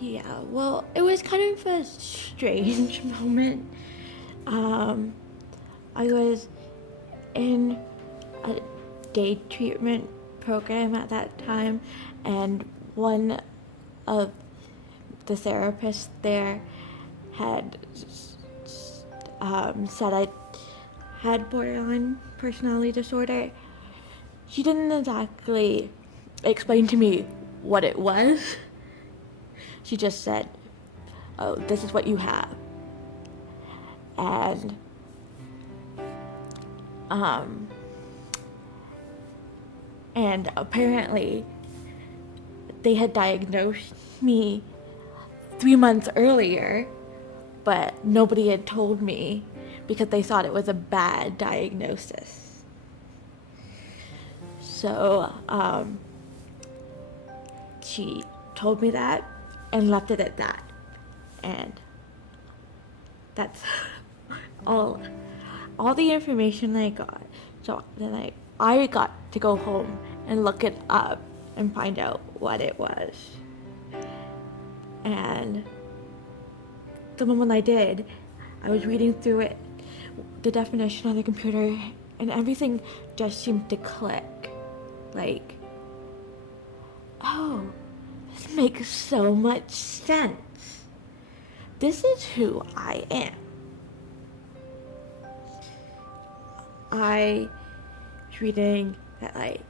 Yeah, well, it was kind of a strange moment. I was in a day treatment program at that time, and one of the therapists there had said I had borderline personality disorder. She didn't exactly explain to me what it was. She just said, "Oh, this is what you have." And and apparently they had diagnosed me 3 months earlier, but nobody had told me because they thought it was a bad diagnosis. So she told me that and left it at that. And that's all the information I got. So then I got to go home and look it up and find out what it was. And the moment I did, I was reading through it, the definition on the computer, and everything just seemed to click. Like, oh, this makes so much sense. This is who I am. I was reading that, like,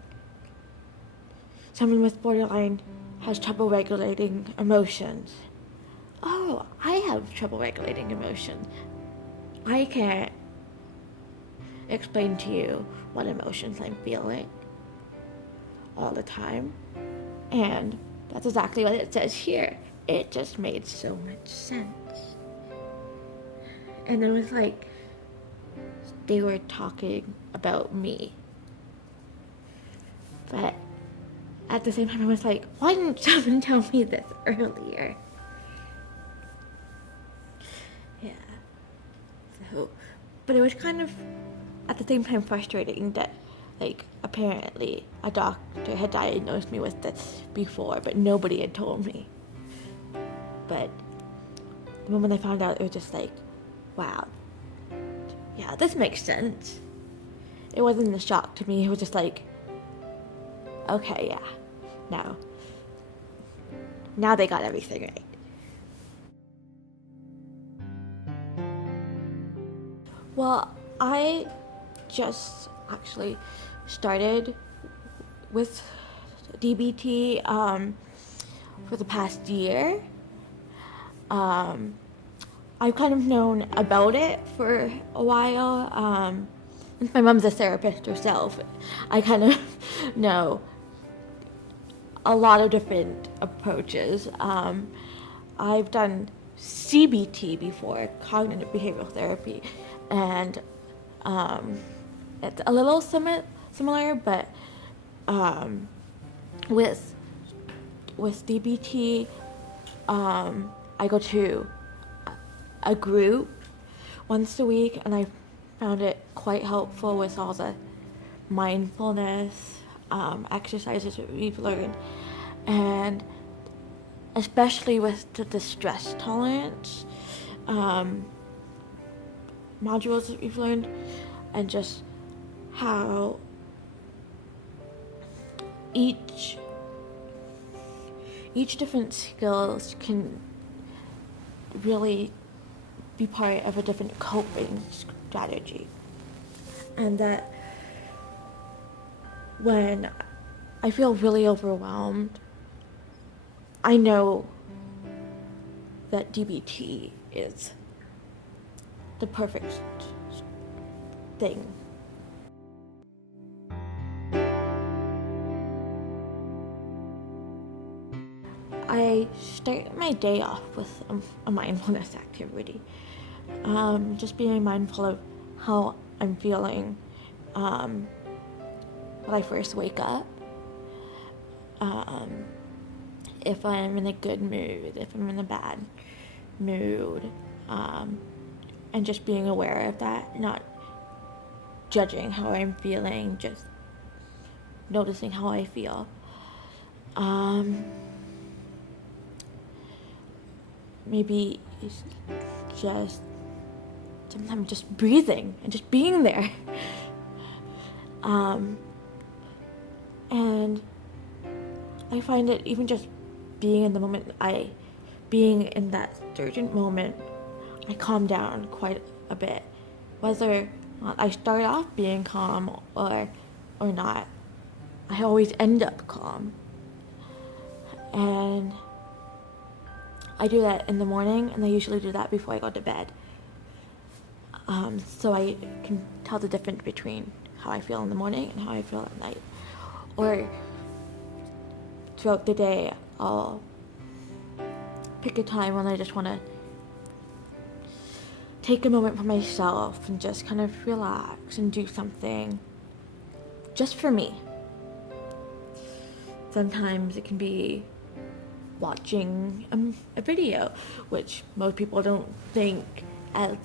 someone with borderline has trouble regulating emotions. Oh, I have trouble regulating emotions. I can't explain to you what emotions I'm feeling all the time. And that's exactly what it says here. It just made so much sense. And it was like they were talking about me. But at the same time, I was like, why didn't someone tell me this earlier? Yeah. So, but it was kind of, at the same time, frustrating that, like, apparently a doctor had diagnosed me with this before, but nobody had told me. But the moment I found out, it was just like, wow, yeah, this makes sense. It wasn't a shock to me. It was just like, okay, yeah, now they got everything right. Well, I just actually started with DBT for the past year. I've kind of known about it for a while. Since my mom's a therapist herself, I kind of know a lot of different approaches. I've done CBT before, cognitive behavioral therapy, and it's a little similar, but with DBT, I go to a group once a week, and I found it quite helpful with all the mindfulness exercises that we've learned, and especially with the stress tolerance modules that we've learned, and just how each different skills can really be part of a different coping strategy. And that when I feel really overwhelmed, I know that DBT is the perfect thing. I start my day off with a mindfulness activity. Just being mindful of how I'm feeling when I first wake up. If I'm in a good mood, if I'm in a bad mood, and just being aware of that, not judging how I'm feeling, just noticing how I feel. maybe it's just sometimes just breathing and just being there. And I find it even just being in the moment, being in that certain moment, I calm down quite a bit. Whether I start off being calm or not, I always end up calm. And I do that in the morning, and I usually do that before I go to bed. So I can tell the difference between how I feel in the morning and how I feel at night. Or throughout the day, I'll pick a time when I just want to take a moment for myself and just kind of relax and do something just for me. Sometimes it can be watching a video, which most people don't think as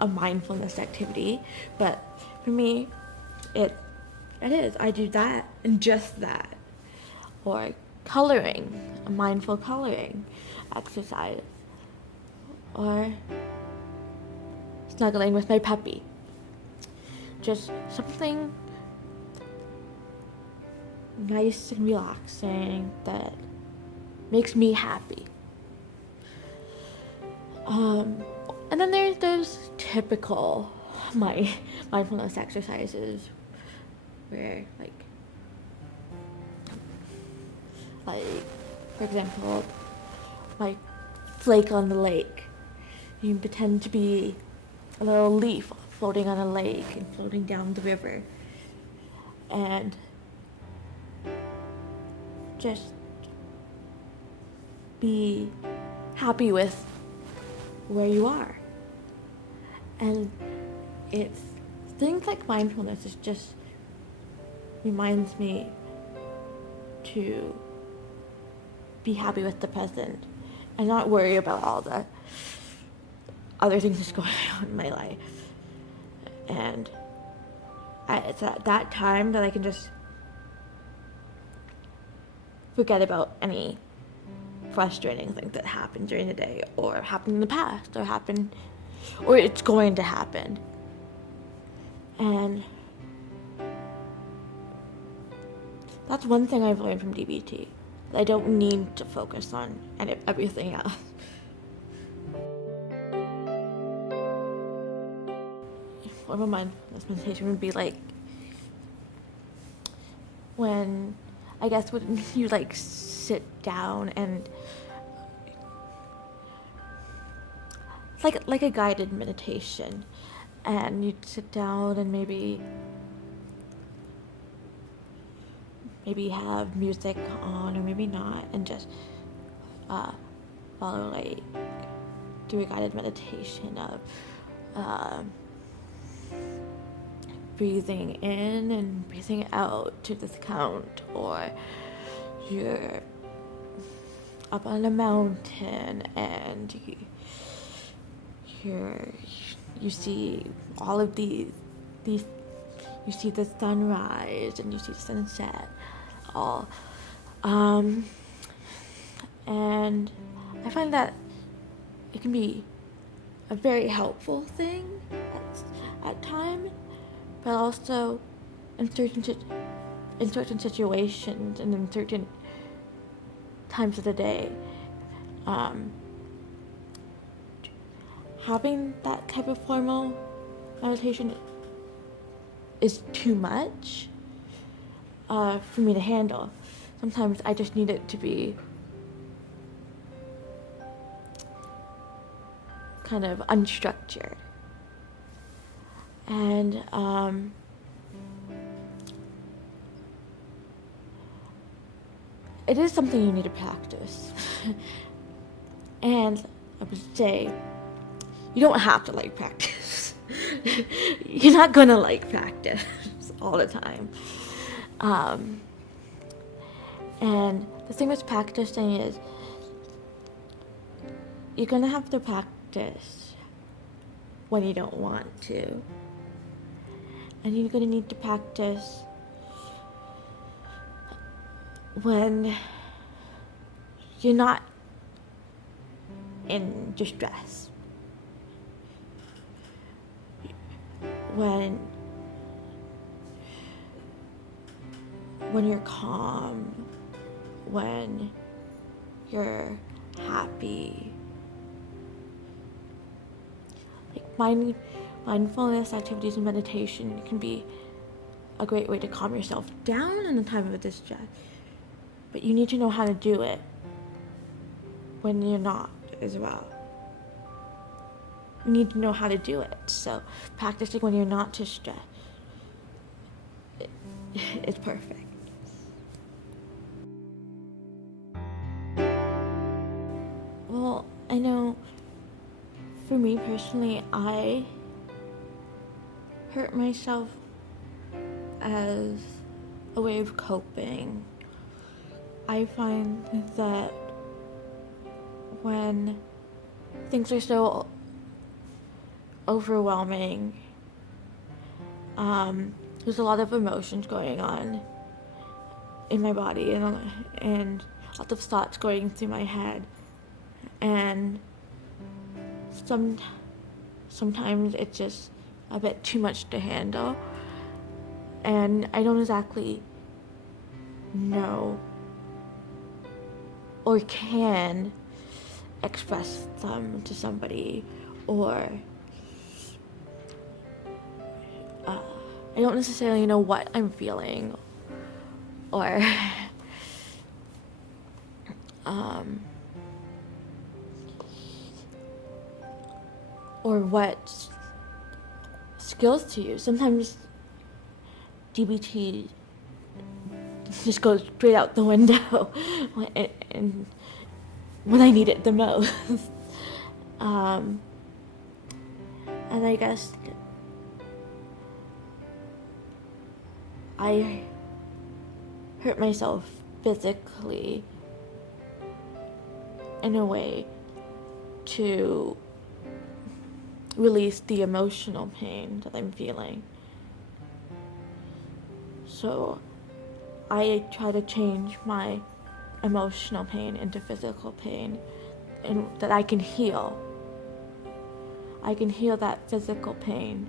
a mindfulness activity, but for me, it is. I do that and just that. Or coloring, a mindful coloring exercise. Or snuggling with my puppy. Just something nice and relaxing that makes me happy. And then there's those typical mindfulness exercises where, like for example, like flake on the lake. You can pretend to be a little leaf floating on a lake and floating down the river, and just be happy with where you are. And it's things like mindfulness is just reminds me to be happy with the present and not worry about all the other things that's going on in my life. And it's at that time that I can just forget about any frustrating things that happened during the day, or happened in the past, or it's going to happen. And that's one thing I've learned from DBT. I don't need to focus on everything else. One of mindfulness meditation would be like when you like sit down and like a guided meditation, and you'd sit down and maybe have music on, or maybe not, and just follow, like, do a guided meditation of breathing in and breathing out to this count, or you're up on a mountain and you see all of these you see the sunrise and you see the sunset all, and I find that it can be a very helpful thing at times, but also in certain situations and in certain times of the day, having that type of formal meditation is too much for me to handle. Sometimes I just need it to be kind of unstructured. And it is something you need to practice. And I would say you don't have to like practice. You're not gonna like practice all the time. And the thing with practicing is you're gonna have to practice when you don't want to. And you're gonna need to practice when you're not in distress. When you're calm, when you're happy. Like mindfulness activities and meditation can be a great way to calm yourself down in the time of distress. But you need to know how to do it when you're not as well. You need to know how to do it. So practicing when you're not too stressed, it's perfect. Well, I know for me personally, I hurt myself as a way of coping. I find that when things are so overwhelming, there's a lot of emotions going on in my body and lots of thoughts going through my head, and sometimes it's just a bit too much to handle, and I don't exactly know or can express them to somebody, or I don't necessarily know what I'm feeling, or or what skills to use. Sometimes DBT just goes straight out the window and when I need it the most. And I guess I hurt myself physically in a way to release the emotional pain that I'm feeling. So I try to change my emotional pain into physical pain, and that I can heal. I can heal that physical pain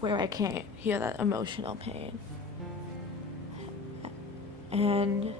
where I can't heal that emotional pain. And